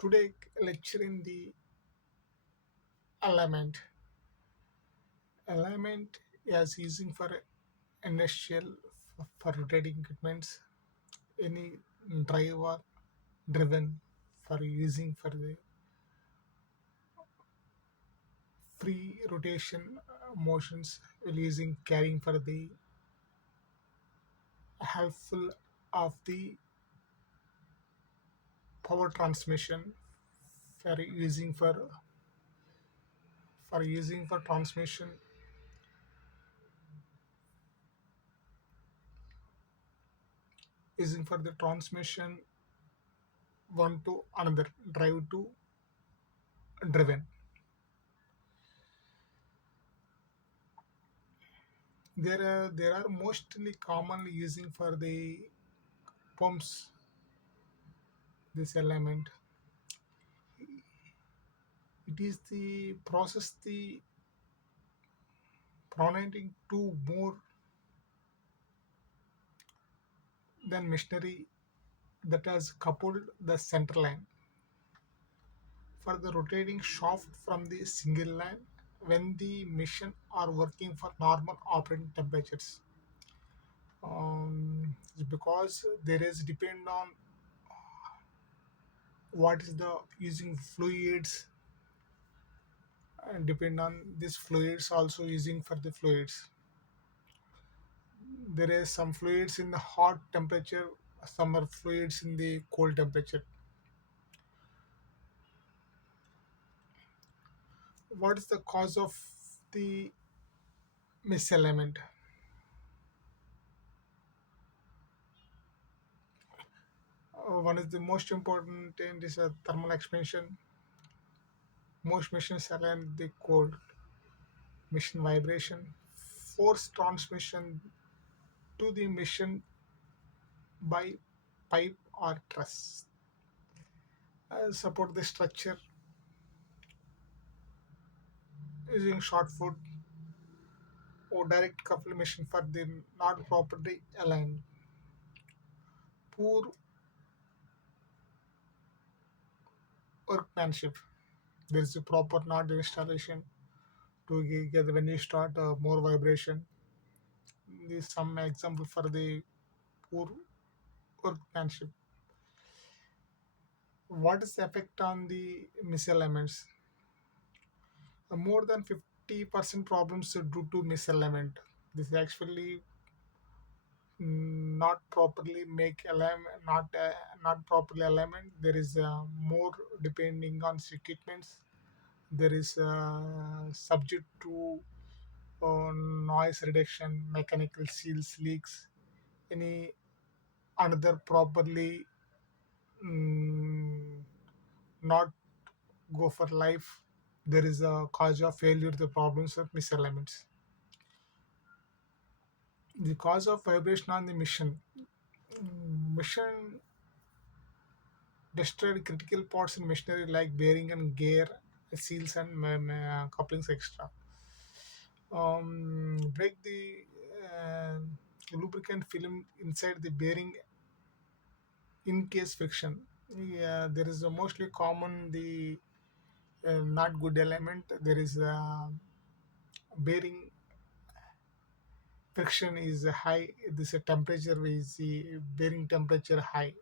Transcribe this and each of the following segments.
Today lecture in the alignment. Alignment is using for industrial for rotating equipments. Any driver driven for using for the free rotation motions will using carrying for the helpful of the power transmission for using for transmission using for the transmission one to another drive to driven. There are mostly commonly using for the pumps this element. It is the process the pronating to more than machinery that has coupled the center line for the rotating shaft from the single line when the machine are working for normal operating temperatures. Because there is depend on what is the using fluids and depend on these fluids also using for the fluids. There is some fluids in the hot temperature, some are fluids in the cold temperature. What is the cause of the misalignment? One is the most important and is a thermal expansion. Most machines align the cold machine vibration, force transmission to the machine by pipe or truss. Support the structure using short foot or direct couple machine for the not properly aligned. Poor workmanship. There is a proper knot installation to get when you start more vibration. This is some example for the poor workmanship. What is the effect on the misalignments? More than 50% problems are due to misalignment. This is actually not properly make alignment, not properly alignment. There is more depending on equipments. There is subject to noise reduction, mechanical seals, leaks, any another properly mm, not go for life. There is a cause of failure, the problems of misalignments. The cause of vibration on the mission destroyed critical parts in machinery like bearing and gear, seals and couplings extra. Break the lubricant film inside the bearing in case friction. Yeah, there is a mostly common the not good element. There is a bearing friction is high. This temperature is the bearing temperature high.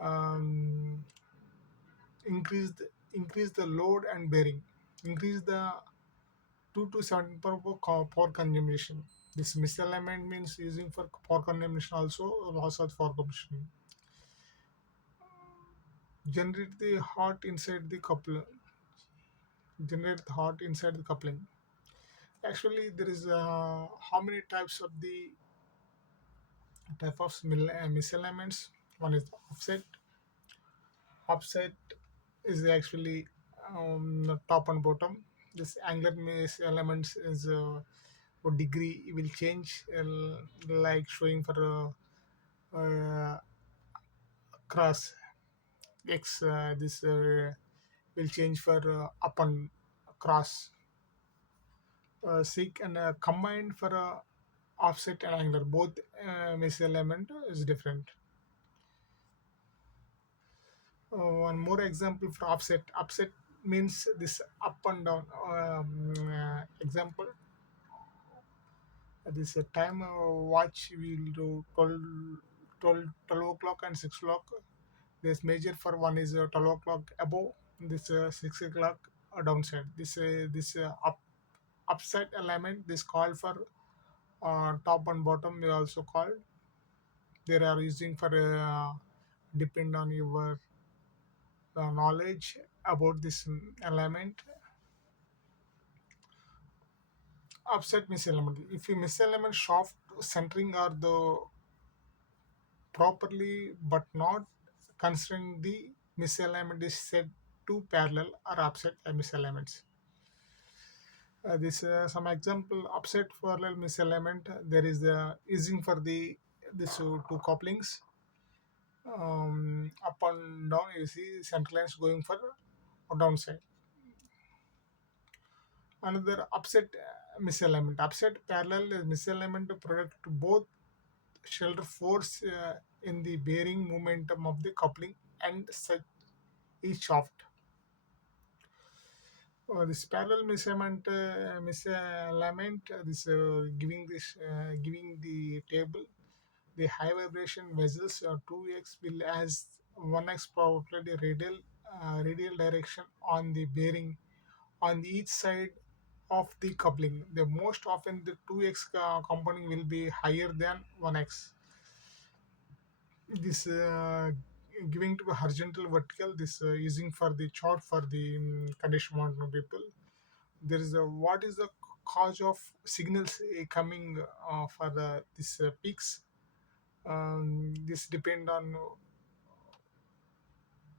Um, increase the load and bearing. Increase the 2 to 7 power consumption. This misalignment means using for power consumption also loss of power consumption. Generate the hot inside the coupler. Generate the hot inside the coupling. Actually, there is how many types of the type of misalignments. One is offset. Offset is actually the top and bottom. This angular elements is what degree will change, like showing for cross x. This will change for up and cross. Seek and combined for offset and angular. Both miss element is different. One more example for offset. Offset means this up and down. Example, this time watch will do 12 o'clock and 6 o'clock. This measure for one is 12 o'clock above, this 6 o'clock downside. This upside alignment, this called for top and bottom. We also called. They are using for depend on your knowledge about this alignment. Upset misalignment. If you misalignment shaft centering are the properly but not considering the misalignment is said to parallel or upset misalignments. This some example upset parallel misalignment. There is the using for the this two couplings, up and down. You see center lines going for downside. Another upset misalignment. Upset parallel is misalignment to product both shelter force in the bearing momentum of the coupling and such each shaft. This parallel misalignment, this giving the table the high vibration vessels 2x will as 1x probably radial direction on the bearing on each side of the coupling. The most often the 2x component will be higher than 1x. This giving to a horizontal vertical, this using for the chart for the condition mountain people. There is a what is the cause of signals coming for this peaks. This depend on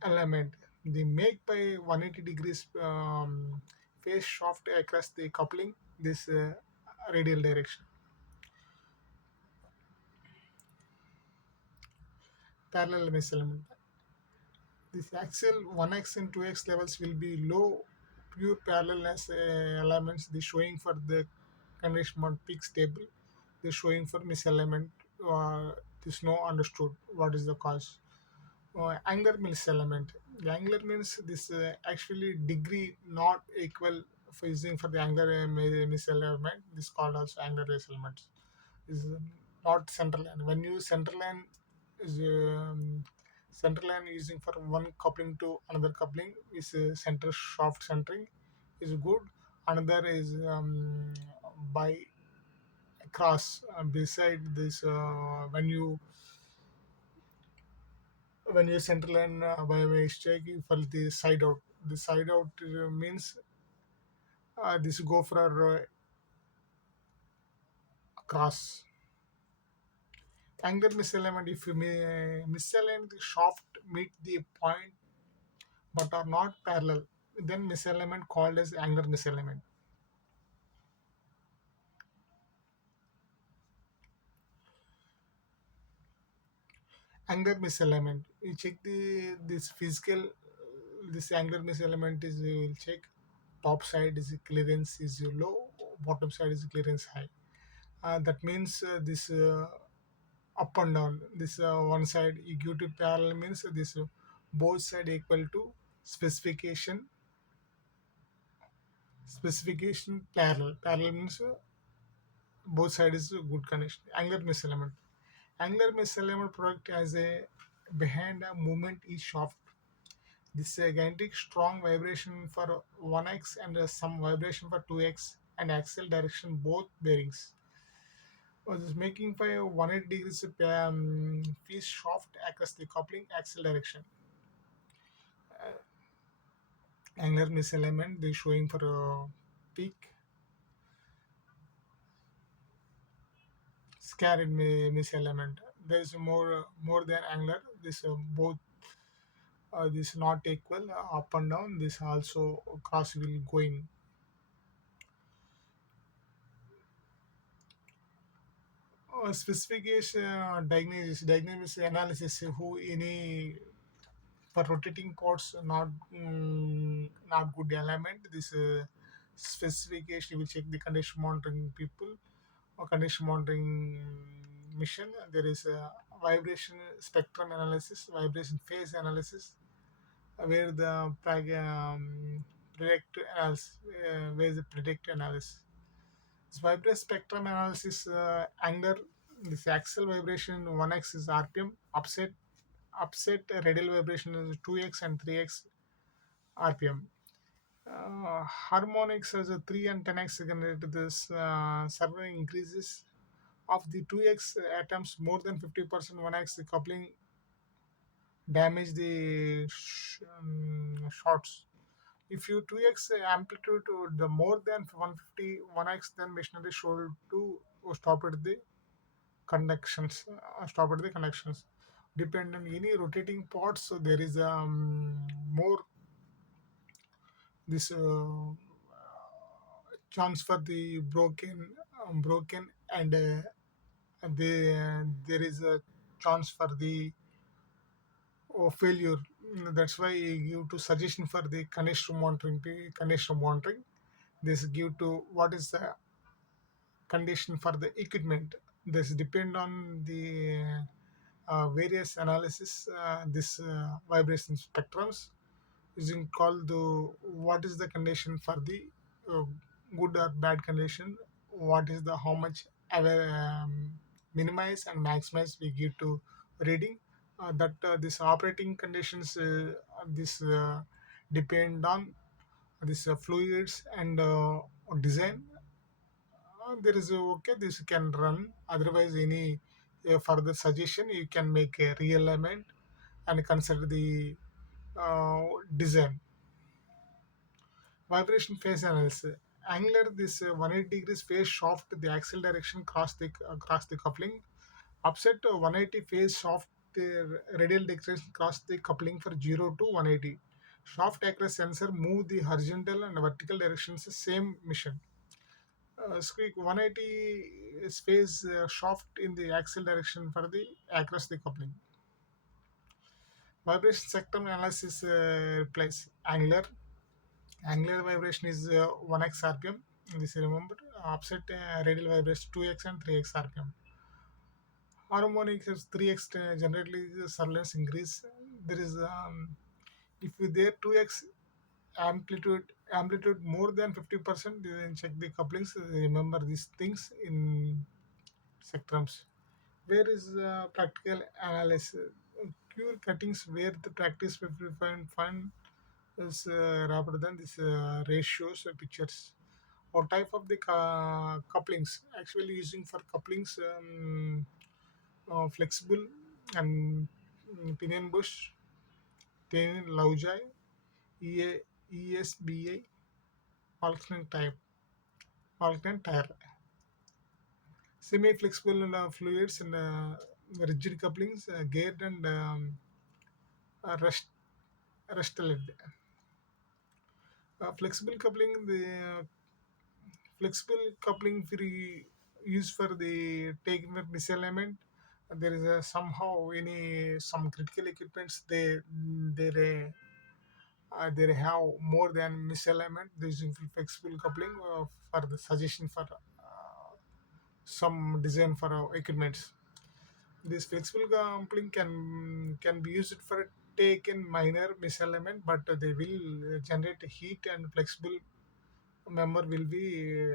element. The make by 180 degrees phase shaft across the coupling, this radial direction. Parallel miselement. This axial 1x and 2x levels will be low pure parallelness elements. The showing for the condition on peak stable. The showing for misalignment. This no understood what is the cause. Angular miselement. The angular means this actually degree not equal for using for the angular misalignment. This called also angular misalignment. Is not central line. When you central line is central line using for one coupling to another coupling is center shaft centering is good. Another is by cross beside this when you central line by mistake for the side out means this go for cross. Angular misalignment, if you misalign the shaft meet the point but are not parallel, then misalignment called as angular misalignment. Angular misalignment, you check the this physical this angular misalignment is you will check top side is clearance is low, bottom side is clearance high. That means this up and down. This one side you give to parallel means this both side equal to specification. Specification parallel. Parallel means both side is a good connection. Angular misalignment. Angular misalignment product has a behind a movement is shaft. This is a gigantic strong vibration for 1x and some vibration for 2x and axial direction both bearings. Was this making for a 180 degrees piece shaft across the coupling axial direction. Angular misalignment they showing for a peak scared misalignment. There is more than angular. This both this not equal up and down. This also cross will going. Specification diagnosis analysis who any for rotating parts not good alignment. This specification will check the condition monitoring people or condition monitoring mission. There is a vibration spectrum analysis, vibration phase analysis. where the predict analysis, where the predict analysis. This vibration spectrum analysis angular, this axial vibration 1x is RPM, upset radial vibration is 2x and 3x RPM. Harmonics as a 3 and 10x generated this server increases of the 2x atoms more than 50%, 1x the coupling damage the shots. If you 2x amplitude to the more than 150 1x, then machinery should to stop at the conductions, stop at the connections. Depend on any rotating parts, so there is more this chance for the broken there is a chance for the failure. That's why you give to suggestion for the condition monitoring. This give to what is the condition for the equipment. This depend on the various analysis. This vibration spectrums using called the what is the condition for the uh, good or bad condition. What is the how much minimize and maximize we give to reading. That this operating conditions this depend on this fluids and design. There is okay, this can run. Otherwise, any further suggestion you can make a realignment and consider the uh, design. Vibration phase analysis. Angular, this 180 degrees phase shaft, the axial direction cross the coupling. Upset 180 phase shaft, the radial direction cross the coupling for 0 to 180. Shaft across sensor move the horizontal and vertical directions same mission. Squeak 180 is phase shaft in the axial direction for the across the coupling. Vibration spectrum analysis replace angular. Angular vibration is 1x RPM. This is remember. Offset radial vibration 2x and 3x RPM. Harmonic is 3x. Generally, the surveillance increase. There is if you there 2x amplitude more than 50%, then check the couplings. Remember these things in spectrums. Where is practical analysis? Cure cuttings where the practice will be fun is rather than this ratios pictures or type of the couplings actually using for couplings flexible and pinion bush, tin logi, EA, ESBA, alternate type, alternate tire, semi-flexible fluids and rigid couplings, geared and rest led. Flexible coupling, the flexible coupling free used for the taking the misalignment. There is a somehow any some critical equipments they have more than misalignment. They using flexible coupling for the suggestion for some design for equipments. This flexible coupling can be used for taken minor misalignment, but they will generate heat and flexible member will be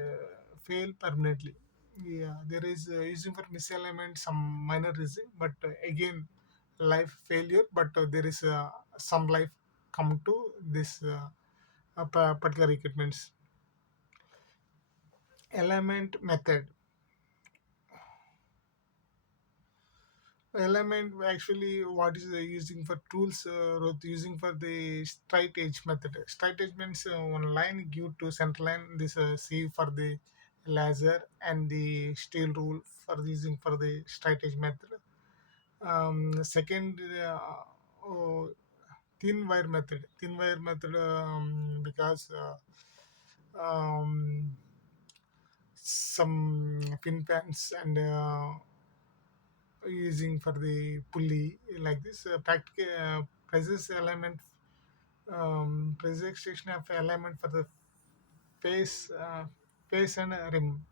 fail permanently. Yeah, there is using for misalignment some minor reason, but again life failure. But there is some life come to this particular equipments. Alignment method. Alignment actually what is using for tools using for the straight edge method. Straight edge means one line give to center line. This C for the laser and the steel rule for using for the straight edge method. Second, oh, thin wire method. Thin wire method because some pin pans and using for the pulley like this practical precious alignment precision of alignment for the face face and rim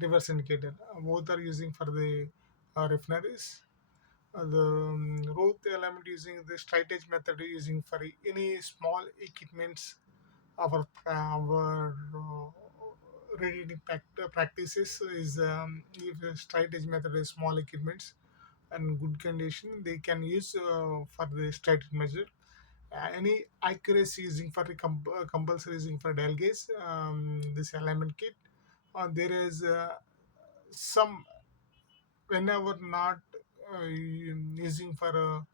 reverse indicator both are using for the refineries. The road element using the straight edge method using for any small equipments. Our reading practices is if a straight edge method is small equipments and good condition, they can use for the straight edge measure. Any accuracy using for the compulsory using for dial gauge, this alignment kit. There is some whenever not using for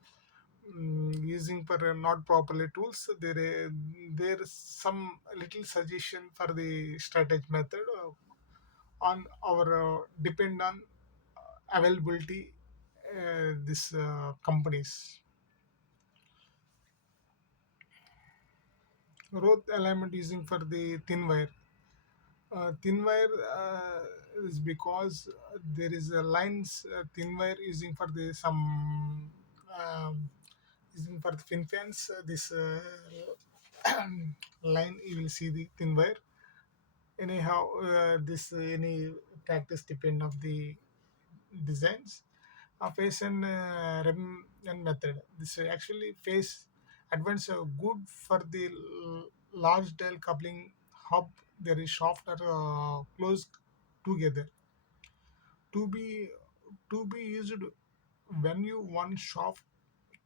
using for not properly tools, there is some little suggestion for the strategy method on our depend on availability this companies. Road alignment using for the thin wire. Thin wire is because there is a lines thin wire using for the some using for the fin fans. This line you will see the thin wire. Anyhow, this any practice depend of the designs. Face and rem and method. This actually face advanced good for the large dial coupling hub. There is shaft are close together to be used when you one shaft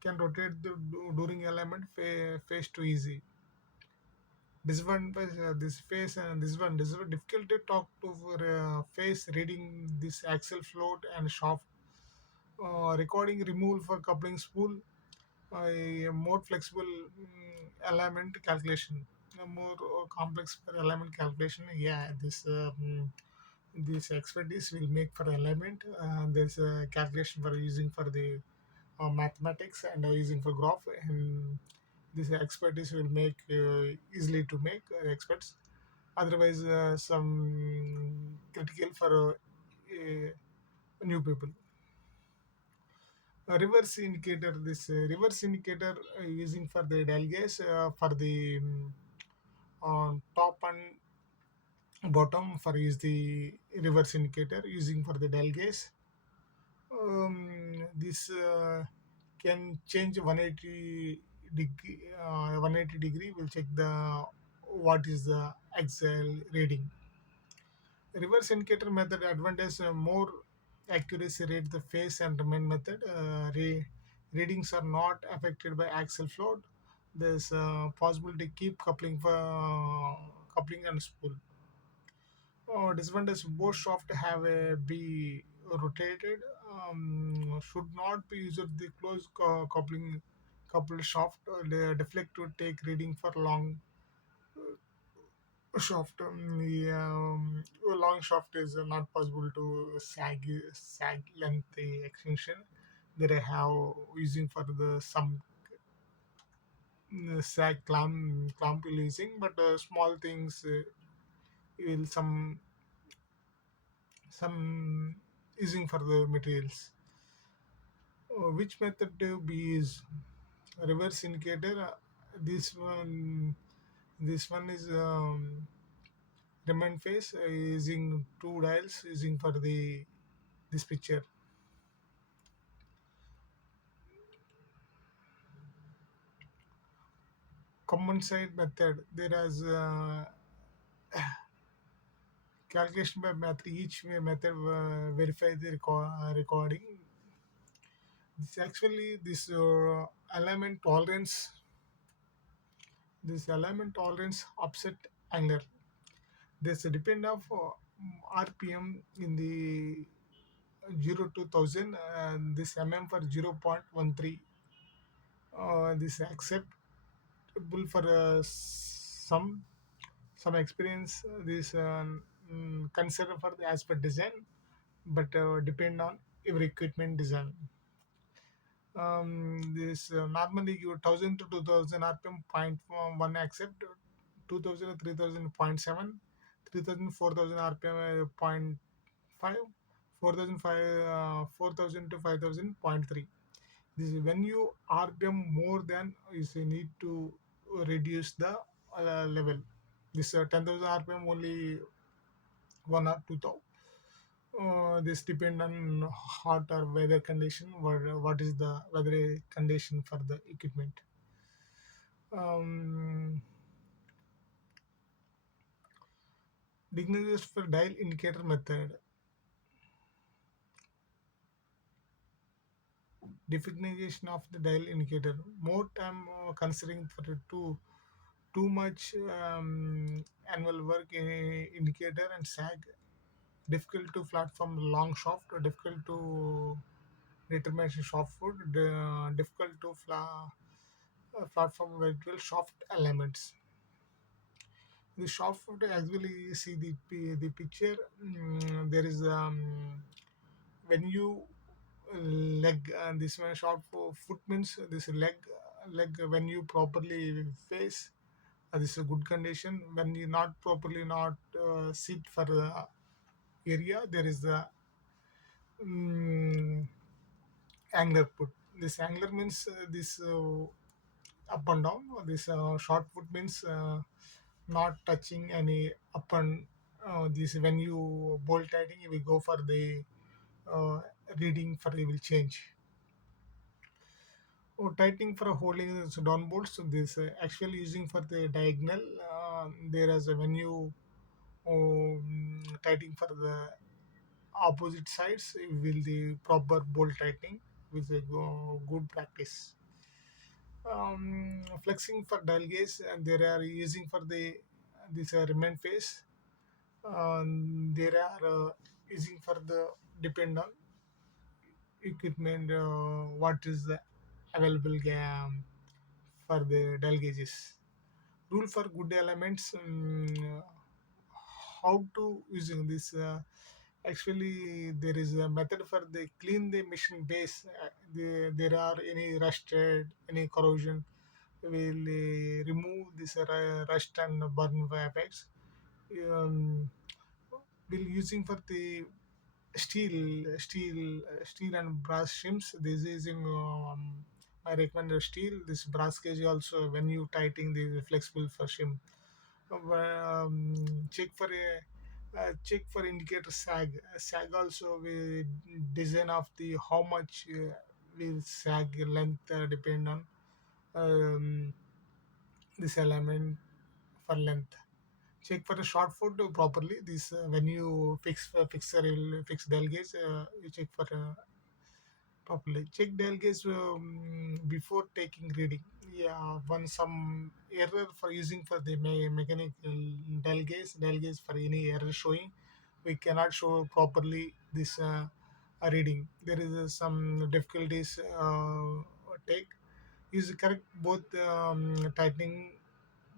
can rotate the during alignment face too easy. Disadvantage this face and this is difficult to talk to for face reading this axle float and shaft recording removal for coupling spool, a more flexible alignment calculation, a more complex for alignment calculation. Yeah, this expertise will make for alignment. There's a calculation for using for the mathematics and using for graph, and this expertise will make easily to make experts. Otherwise, some critical for new people. Reverse indicator. This reverse indicator using for the dial gauge for the top and bottom for use the reverse indicator using for the dial gauge. This can change 180 degree. Will check the what is the axle reading. Reverse indicator method advantage more accuracy rate the phase and remain method. Readings are not affected by axle float. There's possibility to keep coupling for coupling and spool. Disadvantage both shaft have a be rotated. Should not be used the close coupling coupled shaft. The deflect to take reading for long shaft. Long shaft is not possible to sag length extension. They have using for the some sag clamp releasing, but small things will some using for the materials. Which method to be used? Reverse indicator. This one, this one is remain phase using two dials using for the this picture. Common side method. There is calculation by method. Each method verify the recording. This actually this alignment tolerance. This alignment tolerance offset angle. This depend of RPM in the 0 to 1000 and this mm for 0.13. This acceptable for some experience. This consider for the as per design, but depend on every equipment design. This normally you 1000 to 2000 rpm point one accept, 2000 to 3000 point 7, 3000 4000 rpm point 5, 4005 4000 to 5000 point 3. This is when you rpm more than is you need to reduce the level. This 10,000 rpm only 1 or 2,000. This depend on hot or weather condition. What is the weather condition for the equipment? Um, Diagnosis for dial indicator method. Definition of the dial indicator. More time considering for the too much annual work in indicator and sag. Difficult to platform long shaft. Difficult to determine shaft foot. Difficult to platform virtual shaft elements. The shop photo actually see the picture. There is when you leg this one short foot means this leg when you properly face this is a good condition. When you not properly not sit for area, there is the um, angler put. This angler means this up and down. This short foot means not touching any up and this when you bolt tightening you will go for the uh, reading for it will change. Tightening for holding is down bolts. So this actually using for the diagonal. There is a when you tightening for the opposite sides will the proper bolt tightening with a good practice. Flexing for dial gauge and they are using for the this remain phase. There are using for the depend on equipment what is the available for the dial gauges. Rule for good elements. How to using this? Actually, there is a method for the clean the machine base. There are any rusted, any corrosion. Will remove this rust and burn effects. Um, will using for the steel and brass shims. This is in I recommend steel. This brass cage also when you tightening the flexible for shim. Check for a check for indicator sag. Sag also we design of the how much will sag length depend on um, this element for length. Check for a short foot properly. This when you fixer will fix dial gauge. You check for properly. Check dial gauge before taking reading. Yeah, one some error for using for the mechanical dial gauge for any error showing, we cannot show properly this reading. There is some difficulties. Take use correct both tightening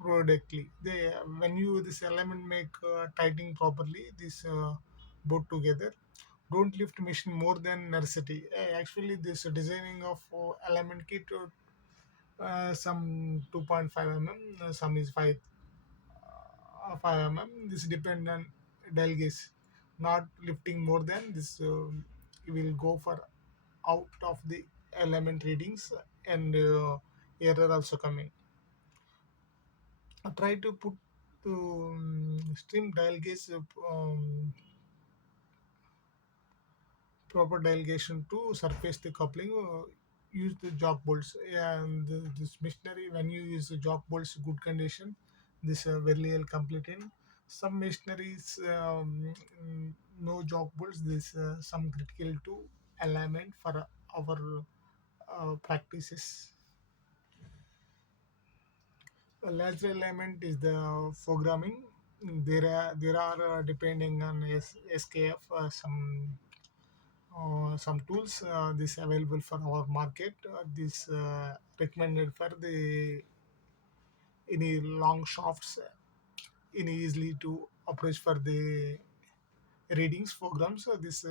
correctly. They when you this element make tightening properly, this both together. Don't lift machine more than necessity. Actually, this designing of element kit, some 2.5 mm, some is 5 mm. This depend on dial gauge. Not lifting more than this, you will go for out of the element readings and error also coming. Try to put stream dial gauge proper delegation to surface the coupling. Use the jog bolts and this machinery when you use the jog bolts good condition. This very well complete in some machineries no jog bolts. This some critical to alignment for our practices. A larger element is the programming. There are depending on SKF some tools this available for our market. This recommended for the any long shafts, any easily to approach for the readings programs. This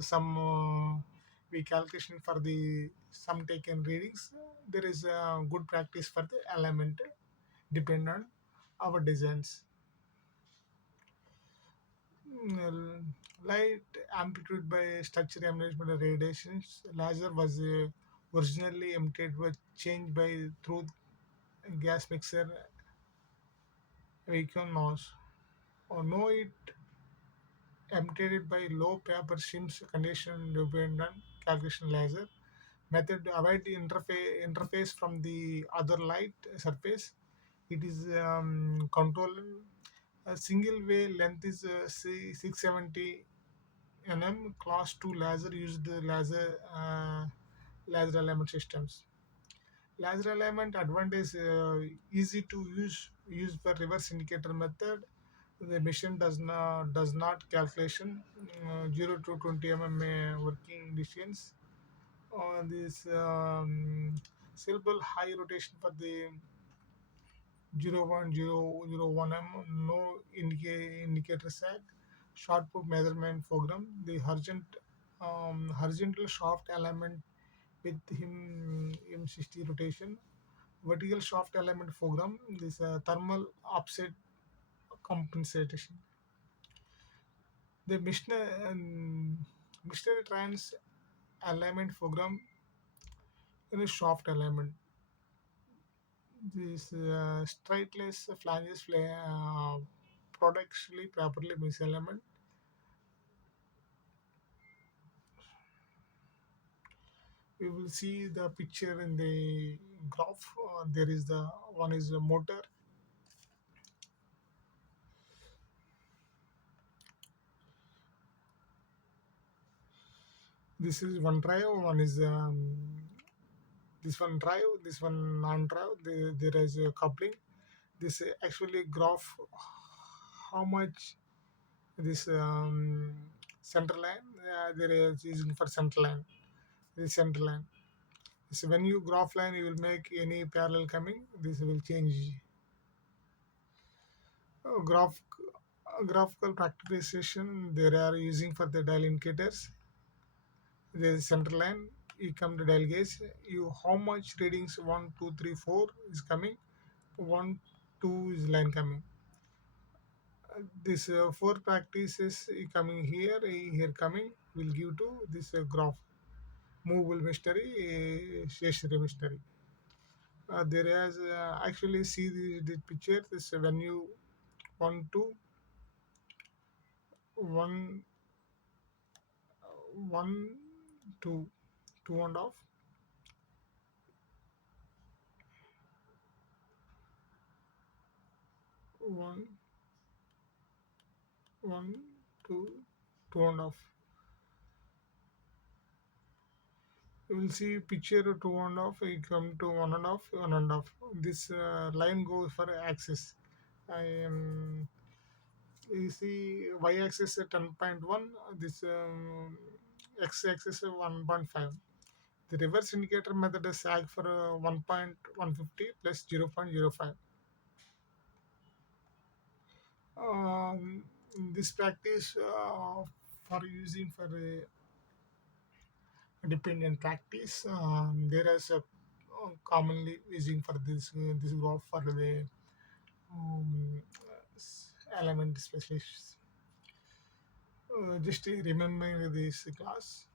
some we calculation for the some taken readings. There is a good practice for the element depend on our designs. Light amplitude by structure management and radiations. Laser was originally emitted but changed by through gas mixer vacuum noise. Or no, it emptied by low paper shims condition dependent calculation laser method to avoid the interface from the other light surface. It is controlled. A single way length is 670 nm. Class 2 laser used laser alignment systems. Laser alignment advantage easy to use for reverse indicator method. The machine does not calculation 0 to 20 mm working distance. This syllable high rotation for the 0.001 mm, no indicator set, short put measurement program, the horizontal shaft alignment with him 60 rotation, vertical shaft alignment program, this thermal offset compensation. The missionary trans alignment program in a shaft alignment. This straightless flanges productually properly misalignment. We will see the picture in the graph. There is the one is a motor. This is one drive. One is this one drive. This one non-drive. There is a coupling. This actually graph how much this center line there is using for center line. This center line. So when you graph line, you will make any parallel coming. This will change. Graph graphical practicalization they are using for the dial indicators. There is center line. You come to dial gauge. You how much readings 1, 2, 3, 4 is coming. 1, 2 is line coming. This four practices coming here, here coming will give to this graph. Movable machinery, stationary machinery. There is actually see the picture. This when you want to one one two two and off one one two two and off. You will see picture two and off. You come to one and off, one and off. This line goes for axis. I am you see y-axis at 10.1. This x-axis 1.5. The reverse indicator method is sag for 1.150 plus 0.05. Um, this practice for using for a dependent practice. There is a commonly using for this graph for the um, element specialists. Just remember this class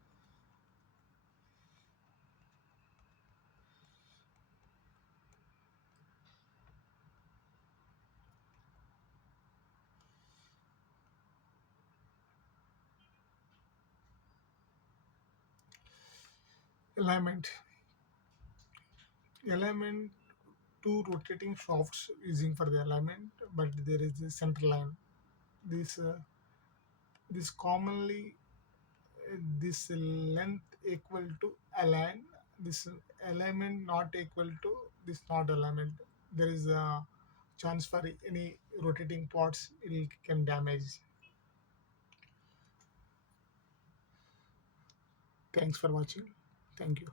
alignment. Alignment two rotating shafts using for the alignment, but there is a center line. This this commonly this length equal to align. This alignment not equal to this not alignment. There is a chance for any rotating parts it can damage. Thanks for watching. Thank you.